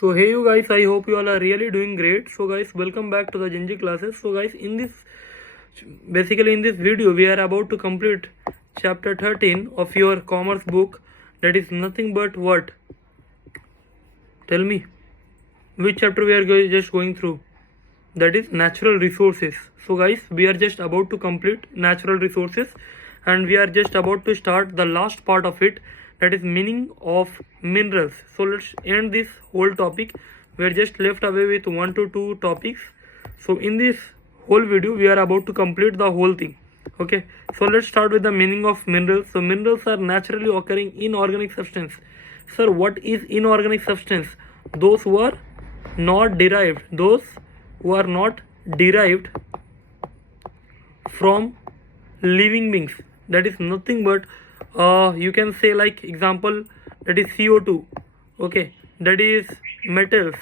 So hey you guys, I hope you all are really doing great. So guys, welcome back to the Genji classes. So guys, in this video we are about to complete chapter 13 of your commerce book, that is nothing but what? Tell me, which chapter we are just going through? That is natural resources. So guys, we are just about to complete natural resources and we are just about to start the last part of it, that is meaning of minerals. So let's end this whole topic. We are just left away with 1 to 2 topics. So in this whole video we are about to complete the whole thing. Okay, so let's start with the meaning of minerals. So minerals are naturally occurring inorganic substance. Sir, what is inorganic substance? Those who are not derived from living beings. That is nothing but you can say, like example, that is CO2. Okay, that is metals.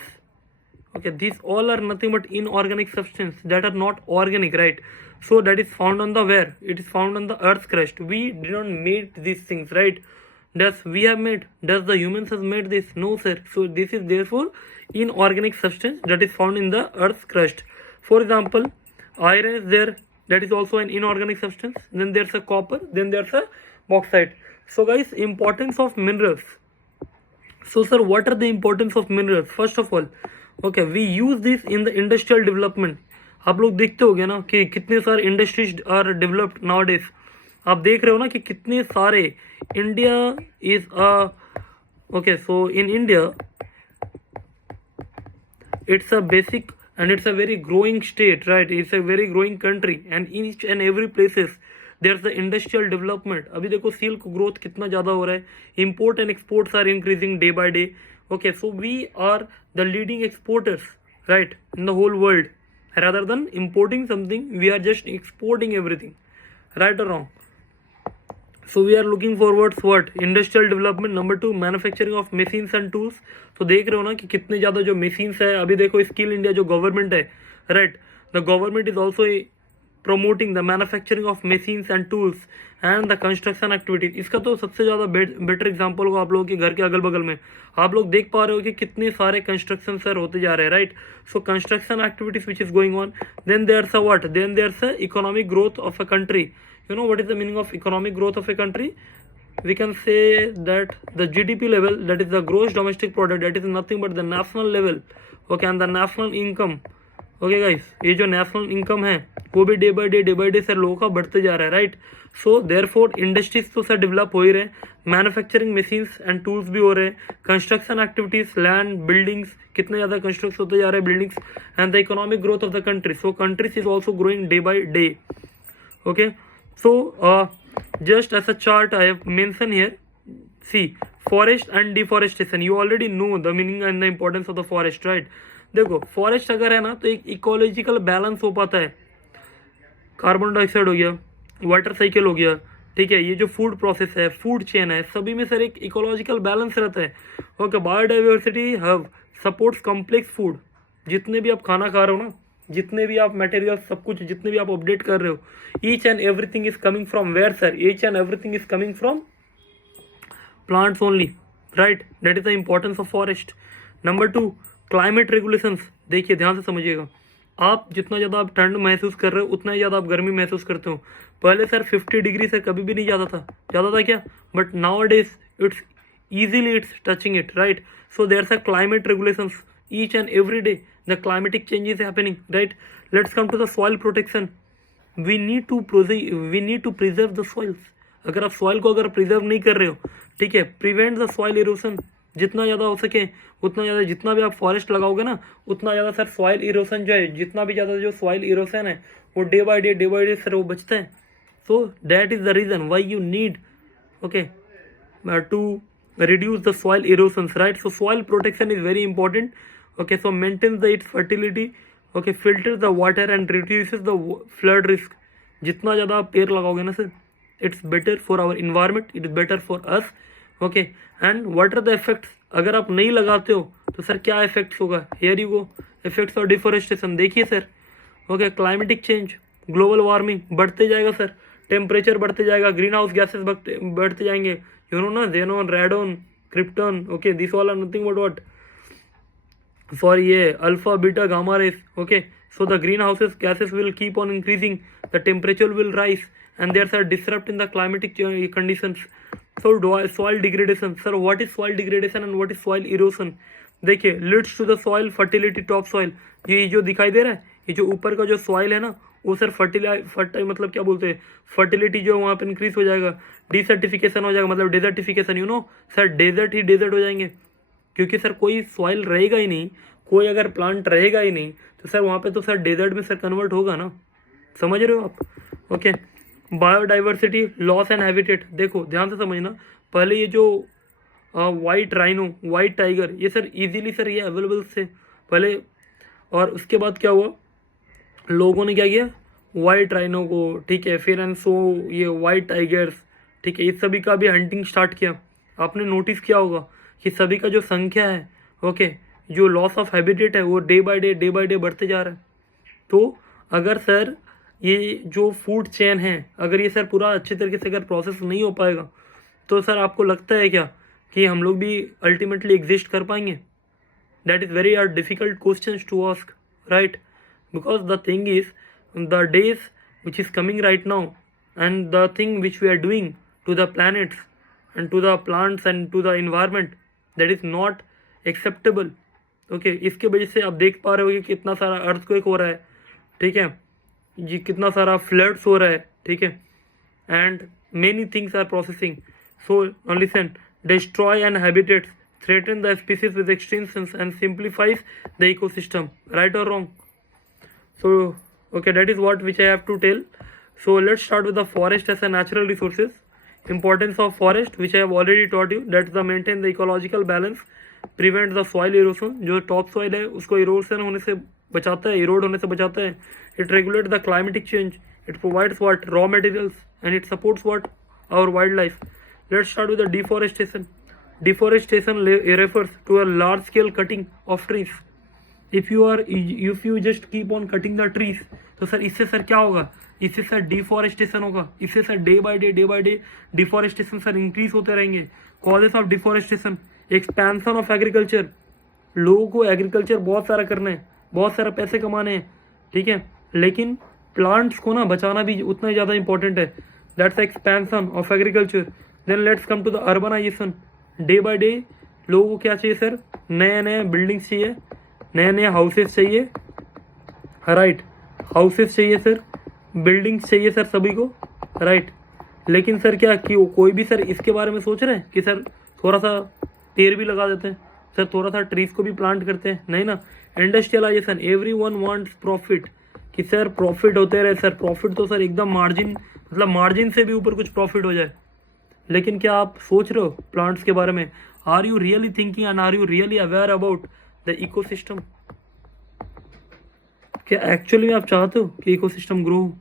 Okay, these all are nothing but inorganic substance that are not organic, right? So that is found on the where? It is found on the earth's crust. We did not make these things, right? Does we have made? Does the humans have made this? No, sir. So this is therefore inorganic substance that is found in the earth's crust. For example, iron is there. That is also an inorganic substance. Then there's a copper. Then there's a bauxite. So guys, importance of minerals. So sir, what are the importance of minerals? First of all, okay, we use this in the industrial development. आप लोग देखते होगे ना कि कितने सारे industries are developed nowadays. आप देख रहे हो ना कि कितने सारे India is okay. So in India it's a basic and it's a very growing state, right? It's a very growing country and in each and every places there's the industrial development. अभी देखो silk growth कितना ज़्यादा हो रहा है. Import and exports are increasing day by day. Okay, so we are the leading exporters, right, in the whole world. Rather than importing something, we are just exporting everything, right or wrong? So we are looking forward to what? Industrial development. Number 2, manufacturing of machines and tools. तो देख रहे हो ना कि कितने ज़्यादा जो machines है. अभी देखो स्किल इंडिया जो गवर्नमेंट है, right? The government is also promoting the manufacturing of machines and tools and the construction activities. इसका तो सबसे ज़्यादा बेटर एग्जांपल को आप लोगों के घर के अगल बगल में आप लोग देख पा रहे हो कि कितने सारे कंस्ट्रक्शन सर होते जा रहे हैं, right? So construction activities which is going on. Then there's a what? Then there's a economic growth of a country. You know what is the meaning of economic growth of a country? We can say that the GDP level, that is the gross domestic product, that is nothing but the national level. Okay, and the national income. Okay guys, ये जो national income है वो भी day by day sir लोगों का बढ़ते जा रहा है, राइट? सो देयरफॉर इंडस्ट्रीज तो सर डेवलप हो ही रहे, मैन्युफैक्चरिंग मशीन्स एंड टूल्स भी हो रहे हैं, कंस्ट्रक्शन एक्टिविटीज, लैंड, बिल्डिंग्स, कितने ज़्यादा कंस्ट्रक्ट होते जा रहे हैं buildings, and the economic growth of the country. So countries is also growing day by day. Okay, so just as a chart I have mentioned here, see, forest and deforestation. You already know the meaning and the importance of the forest, right? देखो forest अगर है ना तो एक ecological balance हो पाता है. Carbon dioxide हो गया, वाटर साइकिल हो गया, ठीक है, ये जो फूड प्रोसेस है, फूड चेन है, सभी में सर एक इकोलॉजिकल बैलेंस रहता है. Okay, biodiversity hub supports complex food. जितने भी आप खाना खा रहे हो ना, जितने भी आप मटेरियल, सब कुछ जितने भी आप अपडेट कर रहे हो, each and everything is coming from where sir? Each and everything is coming from plants only, right? That is the importance of forest. Number 2, climate regulations. देखिए ध्यान से समझिएगा, आप जितना ज़्यादा आप ठंड महसूस कर रहे हो उतना ही ज़्यादा आप गर्मी महसूस करते हो. पहले सर 50 डिग्री से कभी भी नहीं ज़्यादा था क्या? But now days it's easily it's touching it, right? So there's a climate regulations each and every day. The climatic change is happening, right? Let's come to the soil protection. We need to preserve the soils. अगर आप soil को अगर preserve नहीं कर रहे हो, ठीक है, prevent the soil erosion. जितना ज़्यादा हो सके उतना ज़्यादा, जितना भी आप फॉरेस्ट लगाओगे ना उतना ज़्यादा सर सॉइल इरोसन जो है, जितना भी ज़्यादा जो सॉइल इरोसन है वो डे बाय डे सर वो बचता है. So that is the reason why you need okay to reduce the soil erosions, right? So soil protection is very important. Okay, so maintains the its fertility. Okay, filters the water and reduces the flood risk. जितना ज़्यादा आप पेड़ लगाओगे ना sir, it's better for our environment, it is better for us. Okay, and what are the effects? अगर आप नहीं लगाते हो तो सर क्या effects होगा? Here you go, effects of deforestation. देखिए sir, okay, climatic change, global warming बढ़ते जाएगा सर, टेम्परेचर बढ़ते जाएगा, ग्रीन हाउस गैसेस बढ़ते जाएंगे. You know ना, xenon, radon, krypton. Okay, these all are nothing but what? for ये alpha, beta, gamma rays. Okay, so the greenhouse gases will keep on increasing, the temperature will rise, and there's a disrupt in the climatic conditions. So soil degradation. Sir, what is soil degradation and what is soil erosion? देखिए, leads to the soil fertility top soil. ये जो दिखाई दे रहा है, ये जो ऊपर का जो सॉइल है ना, वो सर मतलब क्या बोलते हैं, फर्टिलिटी जो वहाँ पे इंक्रीज हो जाएगा, डिसर्टिफिकेशन हो जाएगा, मतलब desertification, you know sir, desert ही डेजर्ट हो जाएंगे, क्योंकि सर कोई सॉइल रहेगा ही नहीं, कोई अगर प्लांट रहेगा ही नहीं, तो सर वहाँ पे तो सर डेजर्ट में सर कन्वर्ट होगा ना, समझ रहे हो आप? Okay, biodiversity, loss and habitat. देखो ध्यान से समझना, पहले ये जो वाइट राइनो, वाइट टाइगर, ये सर इजीली सर ये अवेलेबल थे पहले, और उसके बाद क्या हुआ, लोगों ने क्या किया, वाइट राइनो को, ठीक है, फिर एंड सो ये वाइट टाइगर्स, ठीक है, इस सभी का भी हंटिंग स्टार्ट किया. आपने नोटिस किया होगा कि सभी का जो संख्या है, ओके, जो लॉस ऑफ हैबिटेट है, वो डे बाय डे बढ़ते जा रहा है. तो अगर सर ये जो फूड चेन है, अगर ये सर पूरा अच्छे तरीके से अगर प्रोसेस नहीं हो पाएगा, तो सर आपको लगता है क्या कि हम लोग भी अल्टीमेटली एग्जिस्ट कर पाएंगे? That is very difficult questions to ask, right? Because the thing is, the days which is coming right now, and the thing which we are doing to the planets and to the plants and to the environment, that is not acceptable. Okay, इसके वजह से आप देख पा रहे हो कि कितना सारा अर्थक्वेक हो रहा है, ठीक है जी, कितना सारा फ्लड्स हो रहा है, ठीक है, and many things are processing. So listen, destroy and habitats, threaten the species with extinctions, and simplifies the ecosystem, right or wrong? So okay, that is what which I have to tell. So let's start with the forest as a natural resources. Importance of forest, which I have already taught you, that's the maintain the ecological balance, prevent the soil erosion, जो top soil है उसको erosion होने से बचाता है, erode होने से बचाता है. It regulates the climatic change, it provides what, raw materials, and it supports what, our wildlife. Let's start with the deforestation. Deforestation refers to a large scale cutting of trees. If you just keep on cutting the trees, तो sir इससे sir क्या होगा, इससे sir deforestation होगा, इससे sir day by day deforestation sir increase होते रहेंगे. Causes of deforestation, expansion of agriculture, लोगों को एग्रीकल्चर बहुत सारा करना है, बहुत सारा पैसे कमाने हैं, ठीक है, लेकिन प्लांट्स को ना बचाना भी उतना ही ज़्यादा इंपॉर्टेंट है. That's expansion of agriculture. Then let's come to the urbanisation. Day by day लोगों को क्या चाहिए सर, नए नए बिल्डिंग्स चाहिए, नए नए हाउसेस चाहिए, राइट, हाउसेस चाहिए सर, बिल्डिंग्स चाहिए सर सभी को, राइट. लेकिन सर क्या कि कोई भी सर इसके बारे में सोच रहे हैं कि सर थोड़ा सा पेड़ भी लगा देते हैं, सर थोड़ा सा ट्रीज को भी प्लांट करते हैं, नहीं ना. इंडस्ट्रियलाइजेशन, एवरीवन वांट्स प्रॉफिट, कि सर प्रॉफिट होते रहे सर, प्रॉफिट तो सर एकदम मार्जिन, मतलब मार्जिन से भी ऊपर कुछ प्रॉफिट हो जाए. लेकिन क्या आप सोच रहे हो प्लांट्स के बारे में? Are you really thinking and are you really aware about the ecosystem? क्या एक्चुअली आप चाहते हो कि इकोसिस्टम ग्रो हो?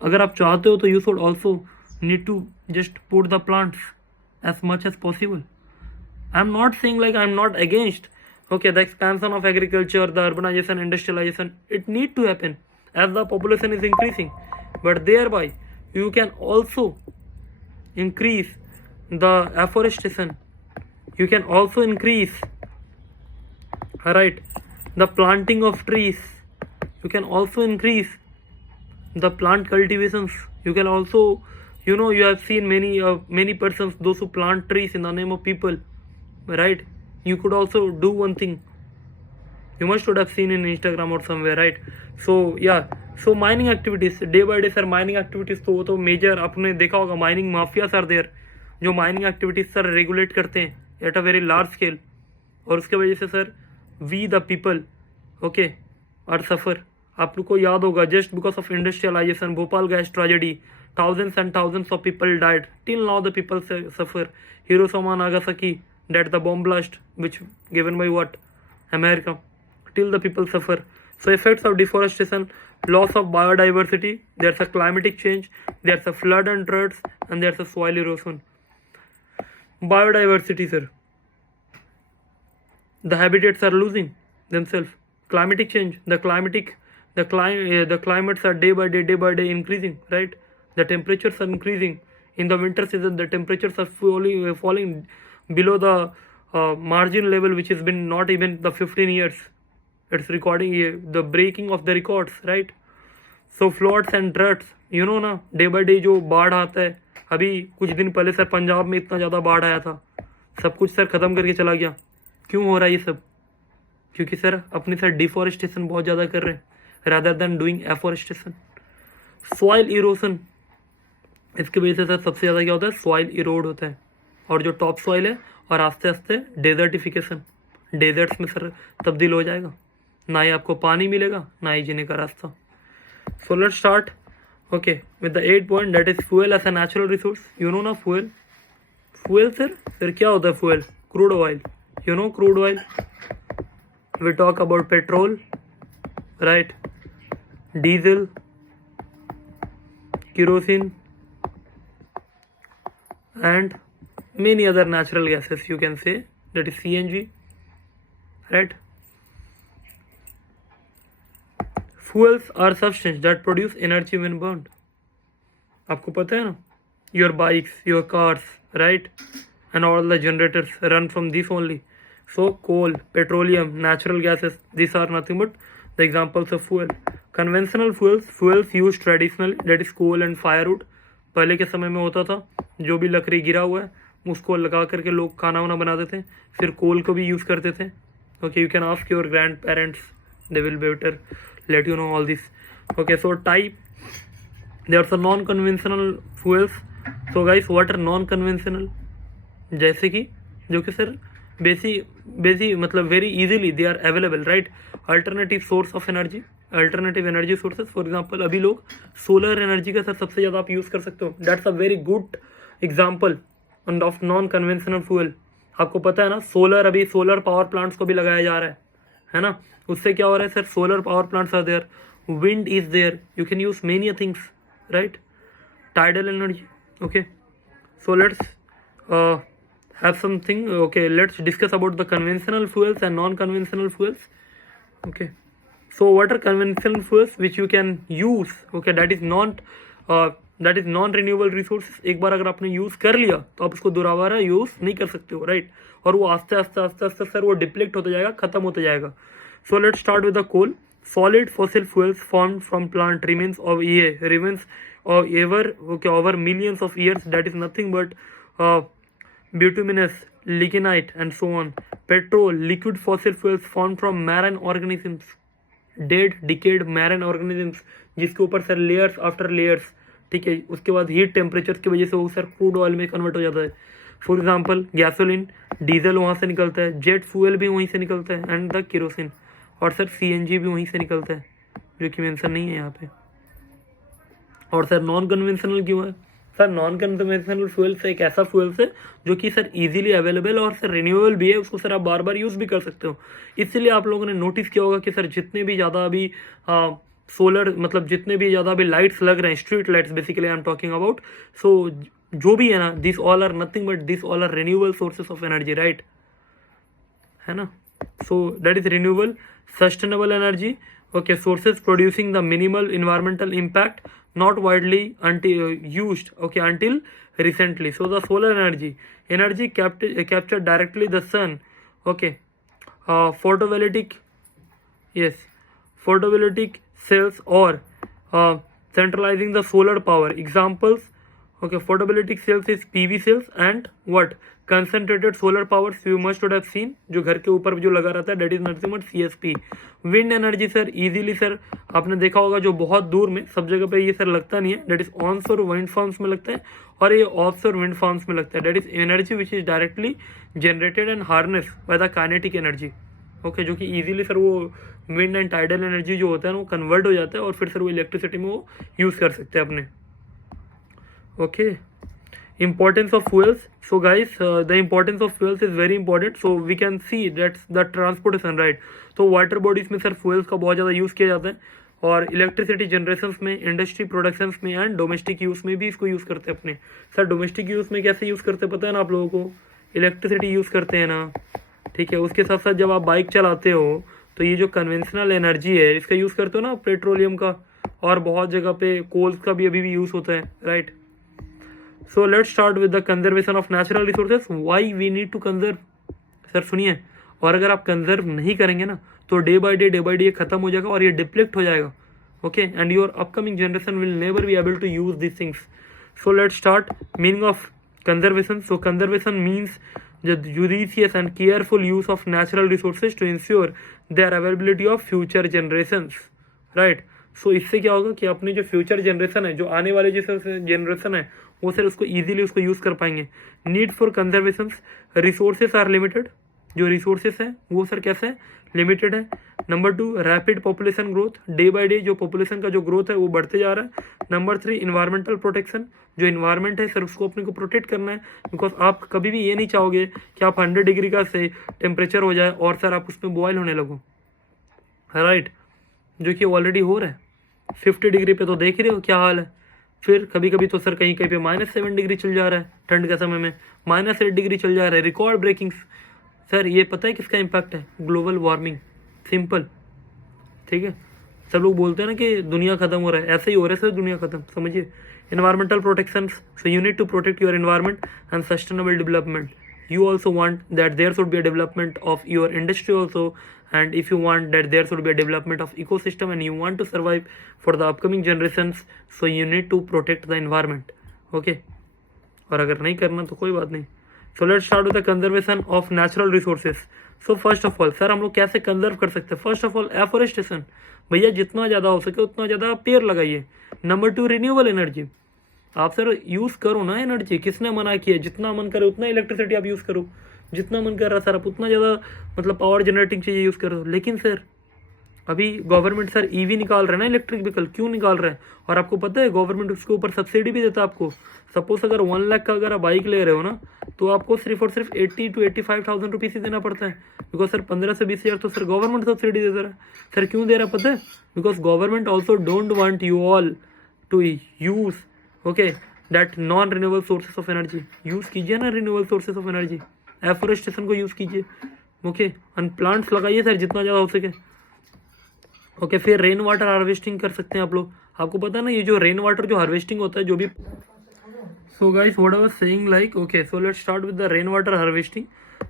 अगर आप चाहते हो तो you should also need to just put the plants as much as possible. I am not saying like I am not against, okay, the expansion of agriculture, the urbanization, industrialization, it need to happen as the population is increasing, but thereby you can also increase the afforestation, you can also increase, right, the planting of trees, you can also increase the plant cultivations, you can also, you know, you have seen many persons, those who plant trees in the name of people, right? You could also do one thing, you must would have seen in Instagram or somewhere, right? So yeah, so mining activities, day by day sir, mining activities तो वो तो major आपने देखा होगा, mining mafias are there, जो mining activities sir regulate करते हैं at a very large scale, और उसके वजह से sir we the people, okay, are suffer. आपको याद होगा, just because of industrialization, Bhopal gas tragedy, thousands and thousands of people died, till now the people suffer. Hiroshima, Nagasaki, that the bomb blast which given by what, America, till the people suffer. So effects of deforestation, loss of biodiversity, there's a climatic change, there's a flood and droughts, and there's a soil erosion. Biodiversity sir, the habitats are losing themselves. Climatic change, the climates are day by day increasing, right? The temperatures are increasing. In the winter season the temperatures are falling below the margin level which has been not even the 15 years. It's recording the breaking of the records, right? So floods and droughts, you know ना, day by day जो बाढ़ आता है, अभी कुछ दिन पहले sir Punjab में इतना ज़्यादा बाढ़ आया था, सब कुछ सर ख़त्म करके चला गया. क्यों हो रहा है ये सब? क्योंकि सर अपनी सर डिफॉरेस्टेशन बहुत ज़्यादा कर रहे हैं rather than doing afforestation. Soil erosion, इसकी वजह से सर सबसे ज़्यादा क्या होता है, सॉइल इरोड होता है, और जो टॉप सॉइल है और आस्ते आस्ते डेजर्टिफिकेशन, डेजर्ट्स में सर तब्दील हो जाएगा, ना ही आपको पानी मिलेगा ना ही जीने का रास्ता. So let's start okay with the 8 point, that is fuel as a natural resource. You know ना फ्यूल, फ्यूल सर क्या होता है fuel? Crude oil. You know crude oil, we talk about petrol, right, diesel, kerosene and many other natural gases, you can say, that is CNG, right? Fuels are substances that produce energy when burned. आपको पता है ना, your bikes, your cars, right, and all the generators run from this only. So coal, petroleum, natural gases, these are nothing but the examples of fuel. Conventional fuels used traditionally, that is coal and firewood. पहले के समय में होता था, जो भी लकड़ी गिरा हुआ है उसको लगा करके लोग खाना वाना बनाते थे, फिर कोल को भी यूज़ करते थे. Okay, you can ask your grand parents, they will better let you know all this. Okay, so type, there are non conventional fuels. So guys, what are non conventional? जैसे कि जो कि सर बेसी मतलब very easily they are available, right? Alternative source of energy, alternative energy sources. For example अभी लोग solar energy का sir सबसे ज़्यादा आप यूज़ कर सकते हो. That's a very good example of non conventional fuel. आपको पता है ना, अभी सोलर पावर प्लांट्स को भी लगाया जा रहा है ना. उससे क्या हो रहा है sir, solar power plants are there, wind is there, you can use many things, right? Tidal energy. Okay, so let's have something. Okay, let's discuss about the conventional fuels and non-conventional fuels. Okay, so what are conventional fuels which you can use? Okay, that is non-renewable resources. एक बार अगर आपने use कर लिया तो आप उसको दोबारा use नहीं कर सकते हो, राइट? और वो आस्ते आस्ते सर वो डिप्लेक्ट होता जाएगा, खत्म होता जाएगा. So let's start with the coal. Solid fossil fuels formed from plant remains over millions of years. That is nothing but bituminous, lignite, and so on. Petrol, liquid fossil fuels formed from marine organisms, decayed marine organisms, जिसके ऊपर sir layers after layers, ठीक है, उसके बाद heat temperature की वजह से वो सर क्रूड ऑयल में कन्वर्ट हो जाता है. फॉर एग्जांपल गैसोलीन, डीजल वहाँ से निकलता है, जेट फ्यूल भी वहीं से निकलता है, एंड द केरोसिन, और सर सीएनजी भी वहीं से निकलता है, जो कि मेंशन नहीं है यहाँ पे. और सर नॉन कन्वेंशनल क्यों है? सर नॉन कन्वेंशनल फ्यूल्स एक ऐसा फ्यूल्स है जो कि सर इजीली अवेलेबल और सर रिन्यूएबल भी है, उसको सर आप बार बार यूज़ भी कर सकते हो. इसलिए आप लोगों ने नोटिस किया होगा कि सर जितने भी ज़्यादा अभी सोलर मतलब जितने भी ज़्यादा अभी लाइट्स लग रहे हैं, street lights basically I am talking about, so जो भी है ना, this all are nothing but this all are renewable sources of energy, right? है ना? So that is renewable. Sustainable energy, okay, sources producing the minimal environmental impact, not widely used, okay, until recently. So the solar energy captured directly the sun, okay. Photovoltaic, yes, photovoltaic cells or centralizing the solar power. Examples, okay, photovoltaic cells is PV cells and what? Concentrated solar powers you must would have seen, जो घर के ऊपर जो लगा रहता है, that is nothing but CSP. Wind energy sir easily sir आपने देखा होगा, जो बहुत दूर में, सब जगह पे ये सर लगता नहीं है, that is onshore wind farms में लगता है और ये ऑफशोर विंड फार्म्स में लगता है. That is energy which is directly generated and harness by the kinetic energy, okay, जो कि इजीली सर वो विंड एंड टाइडल एनर्जी जो होता है ना, वो कन्वर्ट हो जाता है और फिर सर वो इलेक्ट्रिसिटी में वो यूज़ कर सकते हैं अपने. Okay, importance of fuels. So guys, the importance of fuels is very important. So we can see that's the transportation, right? So water bodies में सर fuels का बहुत ज़्यादा यूज़ किया जाता है, और इलेक्ट्रिसिटी जनरेशन में, इंडस्ट्री प्रोडक्शंस में एंड डोमेस्टिक यूज़ में भी इसको यूज़ करते हैं अपने. सर डोमेस्टिक यूज़ में कैसे यूज़ करते हैं पता है ना आप लोगों को? इलेक्ट्रिसिटी यूज़ करते हैं ना, ठीक है. उसके साथ साथ जब आप बाइक चलाते हो तो ये जो कन्वेंशनल एनर्जी है इसका यूज़ करते हो ना, पेट्रोलियम का, और बहुत जगह पे कोल्स का भी अभी भी यूज़ होता है, right? So let's start with the conservation of natural resources. Why we need to conserve? Sir सुनिए, और अगर आप कंजर्व नहीं करेंगे ना तो डे बाय डे ये खत्म हो जाएगा और ये डिप्लीट हो जाएगा. Okay, and your upcoming generation will never be able to use this things. So let's start meaning of conservation. So conservation means the judicious and careful use of natural resources to ensure their availability of future generations, right? So इससे क्या होगा कि अपनी जो future generation है, जो आने वाले जो जनरेशन है, वो सर उसको इजीली उसको यूज़ कर पाएंगे. Need for conservation, resources are limited. जो रिसोर्सेस है वो सर कैसे है, लिमिटेड है. Number 2, rapid population growth. Day by day जो पॉपुलेशन का जो ग्रोथ है वो बढ़ते जा रहा है. Number 3, environmental protection. जो इन्वायरमेंट है सर उसको अपने को प्रोटेक्ट करना है, बिकॉज आप कभी भी ये नहीं चाहोगे कि आप 100 डिग्री का से टेम्परेचर हो जाए और सर आप उसमें बॉयल होने लगो, राइट? जो कि ऑलरेडी हो रहा है. 50 डिग्री पे तो देख ही रहे हो क्या हाल है. फिर कभी कभी तो सर कहीं कहीं पे -7 डिग्री चल जा रहा है, ठंड के समय में -8 डिग्री चल जा रहा है, रिकॉर्ड ब्रेकिंग. सर ये पता है किसका इम्पैक्ट है? Global warming. सिंपल, ठीक है. सब लोग बोलते हैं ना कि दुनिया खत्म हो रहा है, ऐसे ही हो रहा है सर दुनिया खत्म, समझिए. environmental protections, so you need to protect your environment and sustainable development. You also want that there should be a development of your industry also, and if you want that there should be a development of ecosystem and you want to survive for the upcoming generations, so you need to protect the environment. Okay, और अगर नहीं करना तो कोई बात नहीं. So let's start with the conservation of natural resources. So first of all, sir हम लोग कैसे कंजर्व कर सकते हैं? First of all afforestation. भैया जितना ज़्यादा हो सके उतना ज़्यादा पेड़ लगाइए. Number 2, renewable energy. आप सर यूज़ करो ना एनर्जी, किसने मना किया? जितना मन करे उतना इलेक्ट्रिसिटी आप यूज़ करो, जितना मन कर रहा सर आप उतना ज़्यादा मतलब पावर जनरेटिंग चीज़ें यूज़ करो. लेकिन सर अभी गवर्नमेंट सर ईवी निकाल रहा है ना, इलेक्ट्रिक व्हीकल. क्यों निकाल रहा है? और आपको पता है गवर्नमेंट उसके ऊपर सब्सिडी भी देता है आपको. सपोज अगर 1 लाख का अगर आप बाइक ले रहे हो ना, तो आपको सिर्फ और सिर्फ 80 to 85,000 रुपीज़ ही देना पड़ता है. बिकॉज सर 15 से 20 हज़ार तो सर गवर्नमेंट सब्सिडी दे रहा है. सर क्यों दे रहा है पता है? Because government also don't want you all to use okay that non renewable sources of energy. Use कीजिए ना renewable sources of energy, afforestation को यूज़ कीजिए. ओके, एंड प्लांट्स लगाइए सर जितना ज़्यादा हो सके. ओके, फिर रेन वाटर हार्वेस्टिंग कर सकते हैं आप लोग. आपको पता है ना ये जो रेन वाटर जो हार्वेस्टिंग होता है जो भी. सो guys what I was saying like okay, so let's start with the rain water harvesting.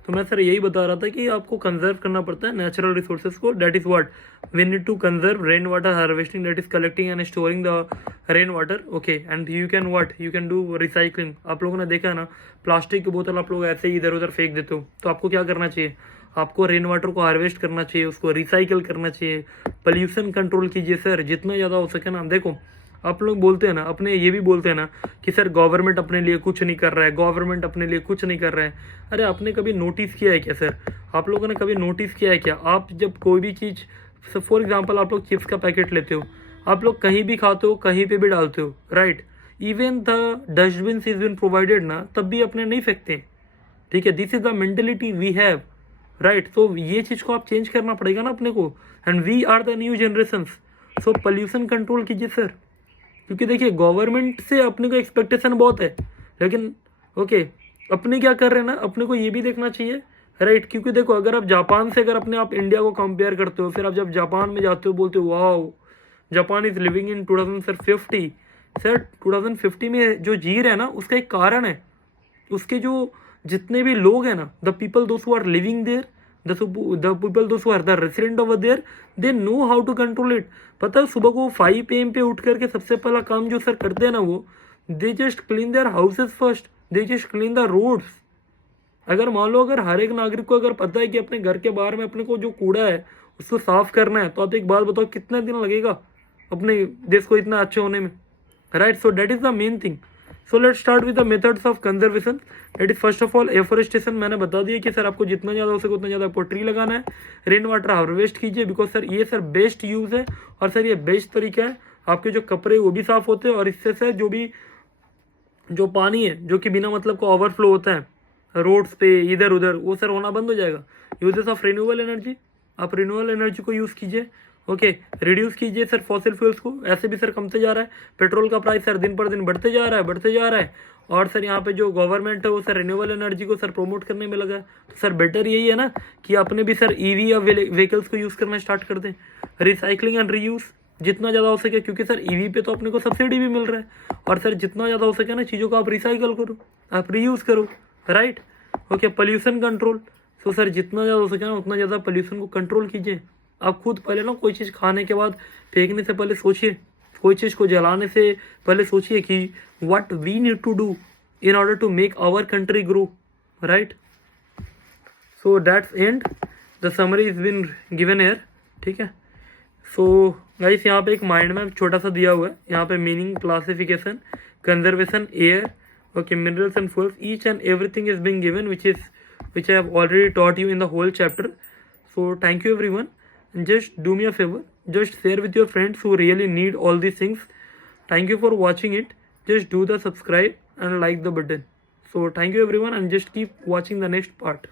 तो मैं सर यही बता रहा था कि आपको कंजर्व करना पड़ता है नेचुरल रिसोर्सेज को. That is what we need to conserve rain water harvesting, that is collecting and storing the rain water. Okay, and you can what you can do recycling. आप लोगों ने देखा है ना, प्लास्टिक की बोतल आप लोग ऐसे ही इधर उधर फेंक देते हो. तो आपको क्या करना चाहिए? आपको रेन वाटर को हार्वेस्ट करना चाहिए, उसको रिसाइकिल करना चाहिए. पोल्यूशन कंट्रोल कीजिए सर जितना ज़्यादा हो सके ना. देखो आप लोग बोलते हैं ना, अपने ये भी बोलते हैं ना कि सर गवर्नमेंट अपने लिए कुछ नहीं कर रहा है, गवर्नमेंट अपने लिए कुछ नहीं कर रहा है. अरे आपने कभी नोटिस किया है क्या सर? आप लोगों ने कभी नोटिस किया है क्या? आप जब कोई भी चीज़, फॉर एग्जांपल आप लोग चिप्स का पैकेट लेते हो, आप लोग कहीं भी खाते हो, कहीं पे भी डालते हो, right? Even the dustbin is been provided ना, तब भी अपने नहीं फेंकते. ठीक है, this is the mentality we have, right? तो ये चीज़ को आप चेंज करना पड़ेगा ना अपने को. And we are the new generation. So pollution control कीजिए सर, क्योंकि देखिए गवर्नमेंट से अपने को एक्सपेक्टेशन बहुत है, लेकिन ओके अपने क्या कर रहे हैं ना, अपने को ये भी देखना चाहिए, राइट? क्योंकि देखो अगर आप जापान से अगर अपने आप इंडिया को कंपेयर करते हो, फिर आप जब जापान में जाते हो बोलते हो wow Japan is living in 2050. Sir 2050 में जो जी रहे हैं ना उसका एक कारण है. उसके जो जितने भी लोग हैं ना, the people those who are living there, the people those who are the resident over there, they know how to control it. पता है सुबह को 5 AM पे उठ करके सबसे पहला काम जो सर करते हैं ना वो, they just clean their houses first, they just clean the roads. अगर मान लो अगर हर एक नागरिक को अगर पता है कि अपने घर के बाहर में अपने को जो कूड़ा है उसको साफ करना है, तो आप एक बात बताओ कितना दिन लगेगा अपने देश को इतना अच्छे होने में, right? So that is the main thing. So let's start with the methods of conservation. That is first of all afforestation. मैंने बता दिया कि सर आपको जितना ज़्यादा हो सके उतना ज़्यादा आपको ट्री लगाना है. रेन वाटर हार्वेस्ट कीजिए, बिकॉज सर ये सर बेस्ट यूज़ है और सर ये बेस्ट तरीका है. आपके जो कपड़े वो भी साफ होते हैं और इससे सर जो पानी है जो कि बिना मतलब को ओवरफ्लो होता है रोड्स पे इधर उधर, वो सर होना बंद हो जाएगा. यूजेस ऑफ रिन्यूएबल एनर्जी, आप रिन्यूएबल एनर्जी को यूज़ कीजिए. ओके, रिड्यूस कीजिए सर फॉसिल फ्यूल्स को. ऐसे भी सर कमते जा रहा है, पेट्रोल का प्राइस सर दिन पर दिन बढ़ते जा रहा है. और सर यहाँ पे जो गवर्नमेंट है वो सर रिन्यूएबल एनर्जी को सर प्रमोट करने में लगा है. तो सर बेटर यही है ना कि अपने भी सर ईवी या व्हीकल्स को यूज़ करना स्टार्ट कर दें. रिसाइकलिंग एंड रीयूज जितना ज़्यादा हो सके, क्योंकि सर ईवी पे तो अपने को सब्सिडी भी मिल रहा है. और सर जितना ज़्यादा हो सके ना चीज़ों को आप रिसाइकल करो, आप रीयूज़ करो, राइट? Okay, pollution control. तो सर जितना ज़्यादा हो सके ना उतना ज़्यादा पोल्यूशन को कंट्रोल कीजिए। आप खुद पहले ना कोई चीज़ खाने के बाद फेंकने से पहले सोचिए, कोई चीज़ को जलाने से पहले सोचिए कि what we need to do in order to make our country grow, right? So that's end, the summary has been given here, ठीक है। सो गाइस यहाँ पे एक माइंड मैप छोटा सा दिया हुआ है, यहाँ पे meaning, classification, conservation, air, okay, minerals and fuels, each and everything is being given which I have already taught you in the whole chapter. So thank you everyone, and just do me a favor, just share with your friends who really need all these things. Thank you for watching it. Just do the subscribe and like the button. So thank you everyone, and just keep watching the next part.